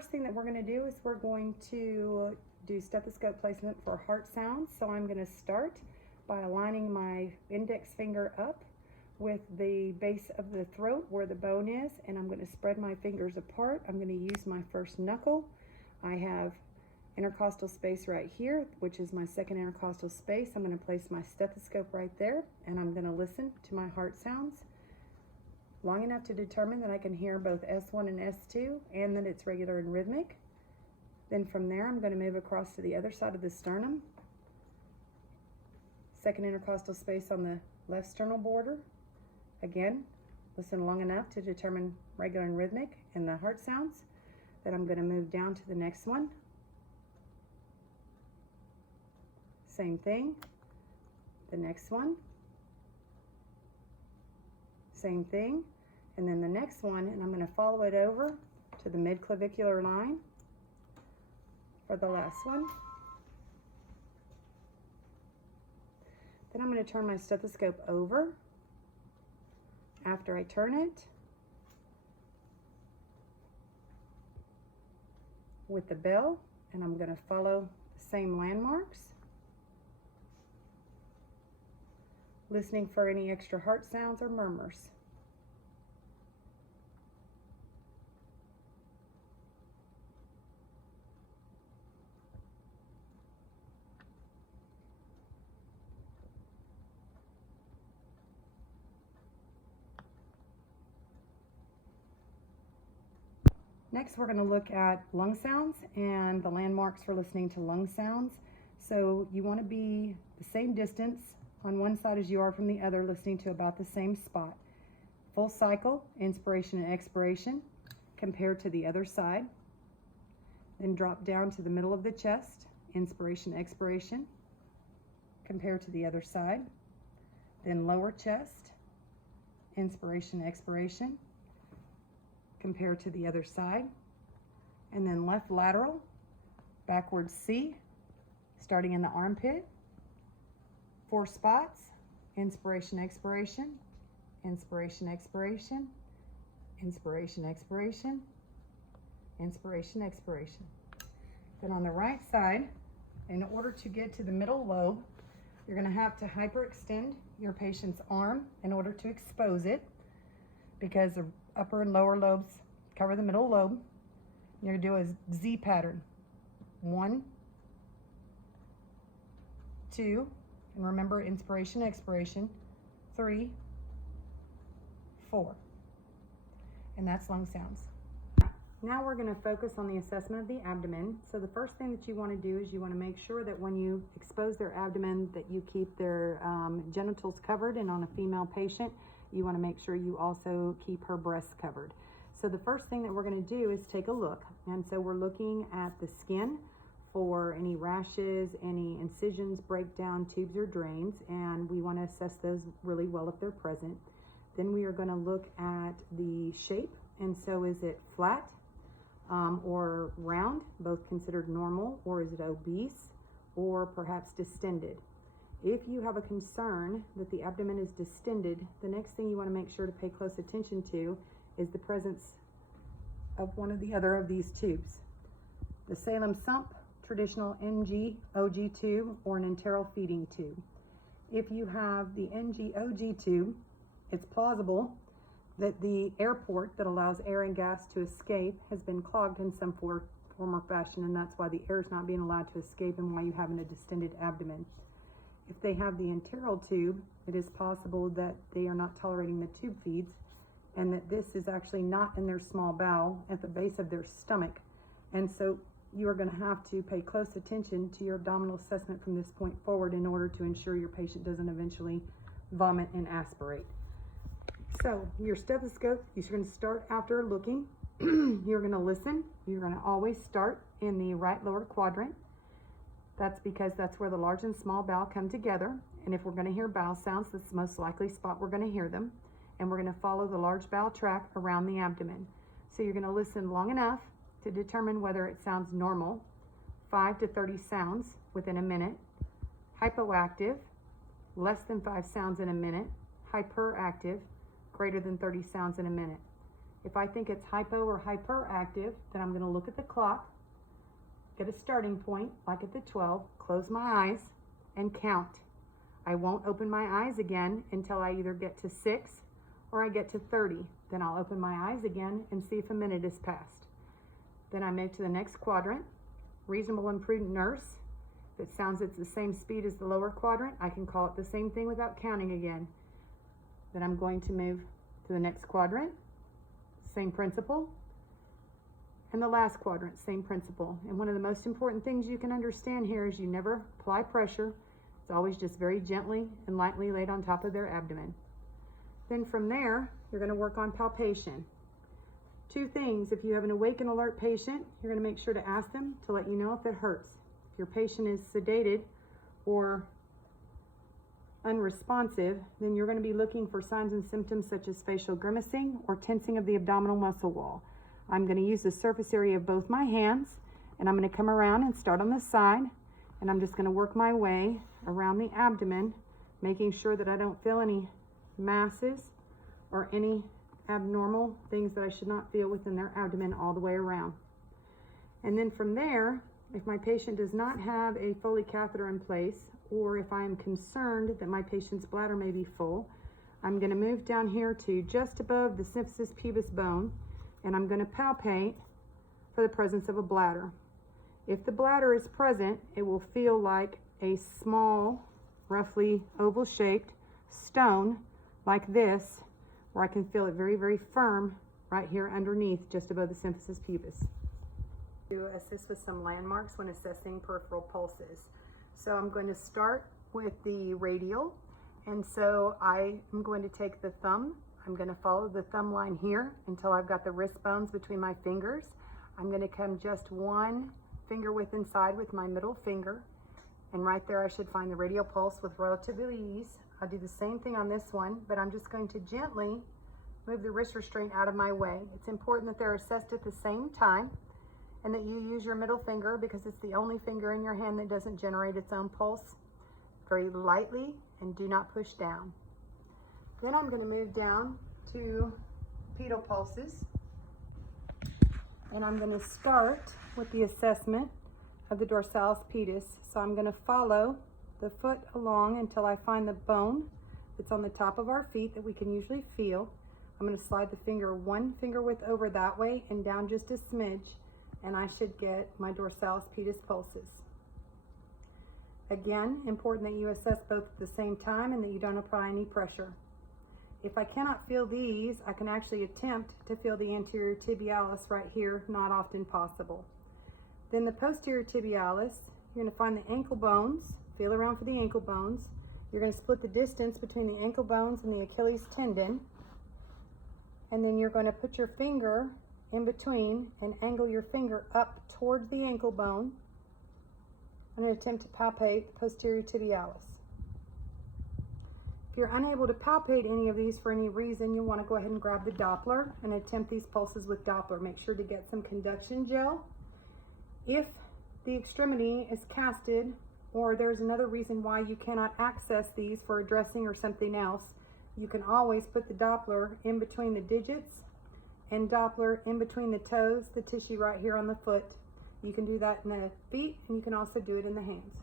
first thing that we're going to do is we're going to do stethoscope placement for heart sounds. So I'm going to start by aligning my index finger up with the base of the throat where the bone is, and I'm going to spread my fingers apart. I'm going to use my first knuckle. I have intercostal space right here, which is my second intercostal space. I'm going to place my stethoscope right there, and I'm going to listen to my heart sounds long enough to determine that I can hear both S1 and S2 and that it's regular and rhythmic. Then from there, I'm going to move across to the other side of the sternum. Second intercostal space on the left sternal border. Again, listen long enough to determine regular and rhythmic and the heart sounds. Then I'm going to move down to the next one. Same thing. The next one. Same thing. And then the next one, and I'm going to follow it over to the midclavicular line for the last one. Then I'm going to turn my stethoscope over. After I turn it, with the bell, and I'm going to follow the same landmarks, listening for any extra heart sounds or murmurs. Next, we're going to look at lung sounds and the landmarks for listening to lung sounds. So you want to be the same distance on one side as you are from the other, listening to about the same spot. Full cycle, inspiration and expiration, compared to the other side. Then drop down to the middle of the chest, inspiration, expiration, compared to the other side. Then lower chest, inspiration, expiration, compared to the other side. And then left lateral, backwards C, starting in the armpit. 4 spots, inspiration, expiration, inspiration, expiration, inspiration, expiration, inspiration, expiration. Then on the right side, in order to get to the middle lobe, you're going to have to hyperextend your patient's arm in order to expose it, because the upper and lower lobes cover the middle lobe. You're going to do a Z pattern. 1, 2, and remember inspiration, expiration, 3, 4. And that's lung sounds. Now we're going to focus on the assessment of the abdomen. So the first thing that you want to do is you want to make sure that when you expose their abdomen that you keep their genitals covered, and on a female patient, you want to make sure you also keep her breasts covered. So the first thing that we're going to do is take a look. And so we're looking at the skin for any rashes, any incisions, breakdown, tubes, or drains, and we want to assess those really well if they're present. Then we are going to look at the shape, and so is it flat or round, both considered normal, or is it obese, or perhaps distended? If you have a concern that the abdomen is distended, the next thing you want to make sure to pay close attention to is the presence of one or the other of these tubes. The Salem sump, traditional NG-OG tube, or an enteral feeding tube. If you have the NG-OG tube, it's plausible that the airport that allows air and gas to escape has been clogged in some form or fashion, and that's why the air is not being allowed to escape and why you have a distended abdomen. If they have the enteral tube, it is possible that they are not tolerating the tube feeds, and that this is actually not in their small bowel at the base of their stomach. And so you are going to have to pay close attention to your abdominal assessment from this point forward in order to ensure your patient doesn't eventually vomit and aspirate. So your stethoscope, you're going to start after looking. You're going to listen. You're going to always start in the right lower quadrant. That's because that's where the large and small bowel come together. And if we're going to hear bowel sounds, that's the most likely spot we're going to hear them. And we're going to follow the large bowel tract around the abdomen. So you're going to listen long enough to determine whether it sounds normal, 5 to 30 sounds within a minute, hypoactive, less than 5 sounds in a minute, hyperactive, greater than 30 sounds in a minute. If I think it's hypo or hyperactive, then I'm going to look at the clock, get a starting point, like at the 12, close my eyes, and count. I won't open my eyes again until I either get to 6 or I get to 30. Then I'll open my eyes again and see if a minute has passed. Then I move to the next quadrant, reasonable and prudent nurse. If it sounds it's the same speed as the lower quadrant, I can call it the same thing without counting again. Then I'm going to move to the next quadrant, same principle. And the last quadrant, same principle. And one of the most important things you can understand here is you never apply pressure. It's always just very gently and lightly laid on top of their abdomen. Then from there, you're going to work on palpation. 2 things. If you have an awake and alert patient, you're going to make sure to ask them to let you know if it hurts. If your patient is sedated or unresponsive, then you're going to be looking for signs and symptoms such as facial grimacing or tensing of the abdominal muscle wall. I'm going to use the surface area of both my hands, and I'm going to come around and start on the side, and I'm just going to work my way around the abdomen, making sure that I don't feel any masses or any abnormal things that I should not feel within their abdomen all the way around. And then from there, if my patient does not have a Foley catheter in place, or if I am concerned that my patient's bladder may be full, I'm going to move down here to just above the symphysis pubis bone, and I'm going to palpate for the presence of a bladder. If the bladder is present, it will feel like a small, roughly oval-shaped stone like this, where I can feel it very, very firm right here underneath, just above the symphysis pubis. To assist with some landmarks when assessing peripheral pulses. So I'm going to start with the radial, and so I am going to take the thumb. I'm going to follow the thumb line here until I've got the wrist bones between my fingers. I'm going to come just 1 finger width inside with my middle finger, and right there I should find the radial pulse with relative ease. I'll do the same thing on this one, but I'm just going to gently move the wrist restraint out of my way. It's important that they're assessed at the same time, and that you use your middle finger because it's the only finger in your hand that doesn't generate its own pulse. Very lightly, and do not push down. Then I'm going to move down to pedal pulses, and I'm going to start with the assessment of the dorsalis pedis. So I'm going to follow the foot along until I find the bone that's on the top of our feet that we can usually feel. I'm going to slide the finger 1 finger width over that way and down just a smidge, and I should get my dorsalis pedis pulses. Again, important that you assess both at the same time and that you don't apply any pressure. If I cannot feel these, I can actually attempt to feel the anterior tibialis right here, not often possible. Then the posterior tibialis, you're going to find the ankle bones, feel around for the ankle bones. You're going to split the distance between the ankle bones and the Achilles tendon, and then you're going to put your finger in between and angle your finger up towards the ankle bone and attempt to palpate the posterior tibialis. If you're unable to palpate any of these for any reason, you'll want to go ahead and grab the Doppler and attempt these pulses with Doppler. Make sure to get some conduction gel. If the extremity is casted, or there's another reason why you cannot access these for a dressing or something else, you can always put the Doppler in between the digits and Doppler in between the toes, the tissue right here on the foot. You can do that in the feet, and you can also do it in the hands.